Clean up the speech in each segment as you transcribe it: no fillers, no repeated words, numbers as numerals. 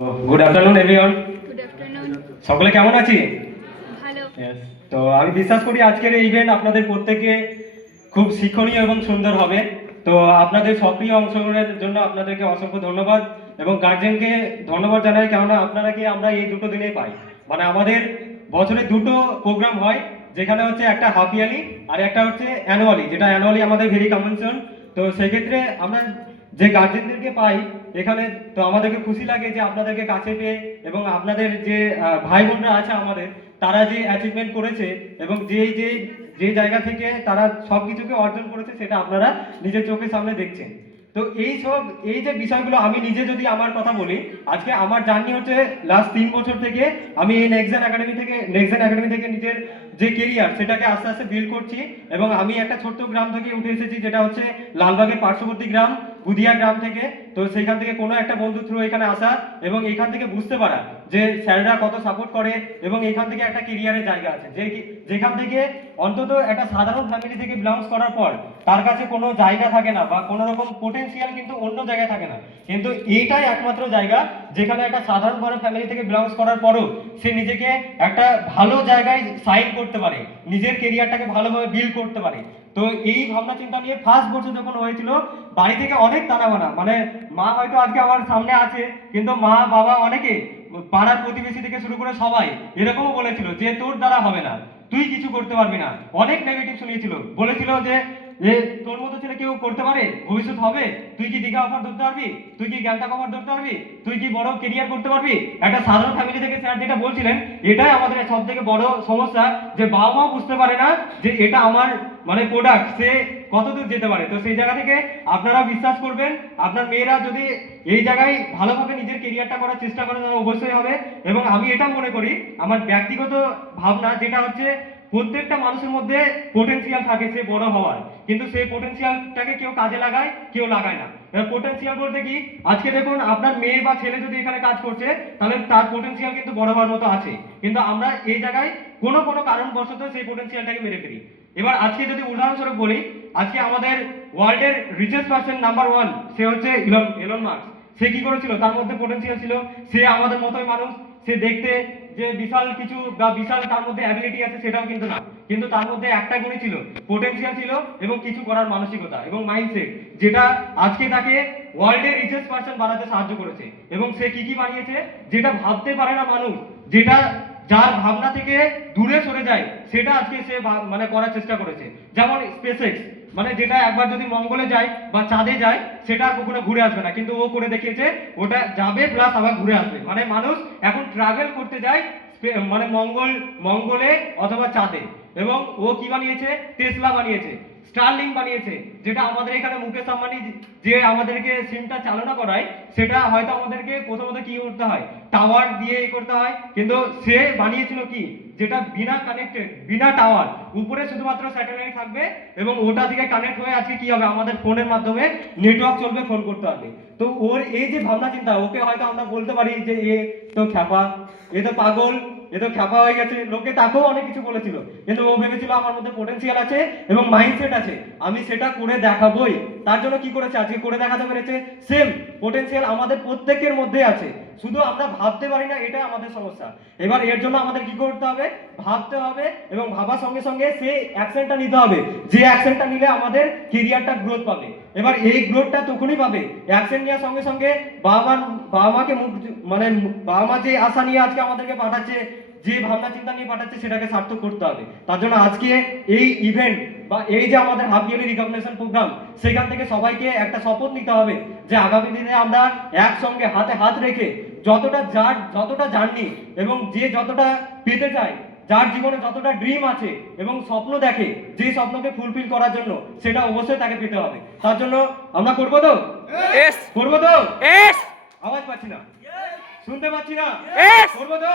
Good afternoon everyone. Good afternoon. সকলে কেমন আছি? ভালো। তো আমি বিশ্বাস করি আজকের এই ইভেন্ট আপনাদের প্রত্যেককে খুব শিক্ষণীয় এবং সুন্দর হবে। তো আপনাদের সক্রিয় অংশগ্রহণের জন্য আপনাদেরকে অসংখ্য ধন্যবাদ এবং গার্জেনকে ধন্যবাদ জানাই, কেননা আপনারাকে আমরা এই দুটো দিনেই পাই। মানে আমাদের বছরে দুটো প্রোগ্রাম হয়, যেখানে হচ্ছে একটা হাফ ইয়ারলি আর একটা হচ্ছে অ্যানুয়ালি, যেটা অ্যানুয়ালি আমাদের ভেরি কনভেনশন। তো সেক্ষেত্রে আমরা যে গার্জেনদেরকে পাই এখানে, তো আমাদেরকে খুশি লাগে যে আপনাদেরকে কাছে পেয়ে, এবং আপনাদের যে ভাই বোনরা আছে আমাদের, তারা যে অ্যাচিভমেন্ট করেছে এবং যে জায়গা থেকে তারা সব কিছুকে অর্জন করেছে সেটা আপনারা নিজের চোখের সামনে দেখছেন। তো এই যে বিষয়গুলো, আমি নিজে যদি আমার কথা বলি, আজকে আমার জার্নি হচ্ছে লাস্ট 3 বছর থেকে আমি এই নেক্সট একাডেমি থেকে নিজের যে কেরিয়ার সেটাকে আস্তে আস্তে বিল্ড করছি। এবং আমি একটা ছোট্ট গ্রাম থেকে উঠে এসেছি, যেটা হচ্ছে লালবাগের পার্শ্ববর্তী গ্রাম বুদিয়া গ্রাম থেকে। তো সেখান থেকে কোনো একটা বন্ধু থ্রু এখানে আসা এবং এখান থেকে বুঝতে পারা যে স্যাররা কত সাপোর্ট করে, এবং এখান থেকে একটা কেরিয়ারের জায়গা আছে, যেখান থেকে অন্তত একটা সাধারণ ফ্যামিলি থেকে বিলংস করার পর তার কাছে কোনো জায়গা থাকে না বা কোনো রকম পোটেনশিয়াল কিন্তু অন্য জায়গায় থাকে না, কিন্তু এইটাই একমাত্র জায়গা যেখানে একটা সাধারণ ফ্যামিলি থেকে বিলংস করার পরও সে নিজেকে একটা ভালো জায়গায় সাইন করতে পারে, নিজের কেরিয়ারটাকে ভালোভাবে বিল্ড করতে পারে। তো এই ভাবনা চিন্তা নিয়ে ফার্স্ট বছর যখন হয়েছিল, বাড়ি থেকে অনেক তাড়াবানা, মানে মা হয়তো আজকে আমার সামনে আছে, কিন্তু মা বাবা অনেকে, পাড়ার প্রতিবেশী থেকে শুরু করে সবাই এরকমও বলেছিল যে তোর দ্বারা হবে না, তুই কিছু করতে পারবি না, অনেক নেগেটিভ শুনিয়েছিল, বলেছিল যে তোর মতো ছেলে কেউ করতে পারে, ভবিষ্যৎ হবে, তুই কি দীঘা অফার ধরতে পারবি, তুই কি গ্যাংটক অফার ধরতে পারবি, তুই কি বড় কেরিয়ার করতে পারবি। একটা সাধারণ ফ্যামিলি থেকে স্যার যেটা বলছিলেন, এটাই আমাদের সব থেকে বড় সমস্যা, যে বাবা মা বুঝতে পারে না যে এটা আমার মানে প্রোডাক্ট, সে কতদূর যেতে পারে। তো সেই জায়গা থেকে আপনারা বিশ্বাস করবেন, আপনার মেয়েরা যদি এই জায়গায় ভালোভাবে নিজের কেরিয়ারটা করার চেষ্টা করে তাহলে অবশ্যই হবে। এবং আমি এটা মনে করি, আমার ব্যক্তিগত ভাবনা যেটা হচ্ছে, প্রত্যেকটা মানুষের মধ্যে পোটেনশিয়াল থাকে সে বড় হওয়ার, কিন্তু সেই পোটেনশিয়ালটাকে কেউ কাজে লাগায়, কেউ লাগায় না। পোটেনশিয়াল বলতে কি, আজকে দেখুন আপনার মেয়ে বা ছেলে যদি এখানে কাজ করছে, তাহলে তার পোটেনশিয়াল কিন্তু বড় হওয়ার মতো আছে, কিন্তু আমরা এই জায়গায় কোনো কারণবশত সেই পোটেনশিয়ালটাকে মেরে ফেলি। এবার আজকে যদি উদাহরণস্বরূপ বলি, আজকে আমাদের ওয়ার্ল্ডের রিচেস্ট পারসন নাম্বার 1 সে হচ্ছে এলন মাস্ক। সে কি করেছিল, তার মধ্যে পোটেনশিয়াল ছিল, সে আমাদের মতোই মানুষ, সে দেখতে যে বিশাল কিছু বা বিশাল তার মধ্যে অ্যাবিলিটি আছে সেটাও কিন্তু না, কিন্তু তার মধ্যে একটা গুণই ছিল, পোটেনশিয়াল ছিল এবং কিছু করার মানসিকতা এবং মাইন্ডসেট, যেটা আজকে তাকে ওয়ার্ল্ডের রিচেস্ট পারসন বানাতে সাহায্য করেছে। এবং সে কি বানিয়েছে, যেটা ভাবতে পারে না মানুষ, যেটা যার ভাবনা থেকে দূরে সরে যায়, সেটা আজকে সে মানে করার চেষ্টা করেছে। যেমন স্পেসএক্স, মানে যেটা একবার যদি মঙ্গলে যায় বা চাঁদে যায়, সেটা আর কখনো ঘুরে আসবে না, কিন্তু ও করে দেখিয়েছে ওটা যাবে প্লাস আবার ঘুরে আসবে। মানে মানুষ এখন ট্রাভেল করতে যায় মানে মঙ্গলে অথবা চাঁদে। এবং ও কি বানিয়েছে, টেসলা বানিয়েছে, স্টারলিংক বানিয়েছে, যেটা আমাদের এখানে মুকেশ আম্বানি যে আমাদেরকে সিমটা চালনা করায়, সেটা হয়তো আমাদেরকে প্রথমত কি করতে হয়, টাওয়ার দিয়ে করতে হয়, কিন্তু সে বানিয়েছিল কি, যেটা বিনা কানেক্টেড, বিনা টাওয়ার, উপরে শুধুমাত্র স্যাটেলাইট থাকবে এবং ওটা থেকে কানেক্ট হয়ে আজকে কি হবে, আমাদের ফোনের মাধ্যমে নেটওয়ার্ক চলবে, ফোন করতে পারবে। তো ওর এই যে ভাবনা চিন্তা, ওকে হয়তো আমরা বলতে পারি যে এ তো খ্যাপা, এ তো পাগল, এ তো খ্যাপা হয়ে গেছে, লোকে তাকেও অনেক কিছু বলেছিল, কিন্তু ও ভেবেছিল আমার মধ্যে পোটেনশিয়াল আছে এবং মাইন্ডসেট আছে, আমি সেটা করে দেখাবোই। তার জন্য কি করেছে, আজকে করে দেখাতে পেরেছে। সেম পোটেনশিয়াল আমাদের প্রত্যেকের মধ্যে আছে, শুধু আমরা ভাবতে পারি না, এটা আমাদের সমস্যা। এবার এর জন্য আমাদের কি করতে হবে, ভাবতে হবে, এবং ভাবার সঙ্গে সঙ্গে সেই অ্যাকশনটা নিতে হবে, যে অ্যাকশনটা নিলে আমাদের কেরিয়ারটা গ্রোথ পাবে। এবার এই গ্রোথটা তখনই পাবে, অ্যাকশন নেওয়ার সঙ্গে সঙ্গে বাবা মাকে মানে বাবা মা যে আশা নিয়ে আজকে আমাদেরকে পাঠাচ্ছে, যে ভাবনা চিন্তা নিয়ে পাঠাচ্ছে, সেটাকে সার্থক করতে হবে। তার জন্য আজকে এই ইভেন্ট বা এই যে আমাদের হাফ ইয়ারলি রিকগনিশন প্রোগ্রাম, সেখান থেকে সবাইকে একটা শপথ নিতে হবে যে আগামী দিনে আমরা একসঙ্গে হাতে হাত রেখে যতটা জার্নি এবং যে যতটা পেতে চায়, যার জীবনে যতটা ড্রিম আছে এবং স্বপ্ন দেখে, যে স্বপ্নকে ফুলফিল করার জন্য, সেটা অবশ্যই তাকে পেতে হবে। তার জন্য আমরা করবো তো, করবো তো, আওয়াজ পাচ্ছি না, শুনতে পাচ্ছি না, করবো তো,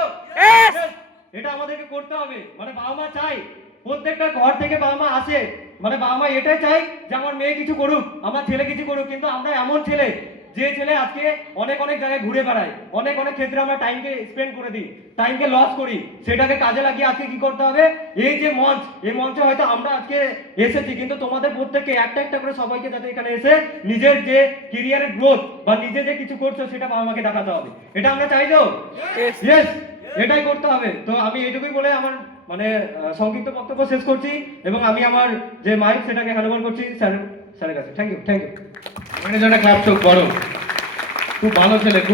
এটা আমাদেরকে করতে হবে। মানে বাবা মা চাই, প্রত্যেকটা ঘর থেকে বাবা মা আসে, মানে বাবা মা এটাই চাই যে আমার মেয়ে কিছু করুক, আমার ছেলে কিছু করুক, কিন্তু আমরা এমন ছেলে যে ছেলে আজকে অনেক অনেক জায়গায় ঘুরে বেড়ায়, অনেক অনেক ক্ষেত্রে আমরা টাইমকে স্পেন্ড করে দিই, টাইমকে লস করি, সেটাকে কাজে লাগিয়ে আজকে কি করতে হবে, এই যে মঞ্চ, এই মঞ্চে হয়তো আমরা আজকে এসেছি, কিন্তু তোমাদের প্রত্যেককে একটা একটা করে সবাইকে যাতে এখানে এসে নিজের যে ক্যারিয়ারের গ্রোথ বা নিজে যে কিছু করছো সেটা বাবা মাকে দেখাতে হবে। এটা আমরা চাই তো? ইয়েস, এটাই করতে হবে। তো আমি এইটুকুই বলে আমার মানে সংক্ষিপ্ত বক্তব্য শেষ করছি এবং আমি আমার যে মাইক সেটাকে হ্যান্ডওভার করছি স্যারের কাছে। Thank you. মানে জন্য ক্লাব চোখ বড়, খুব ভালো ছেলে, খুব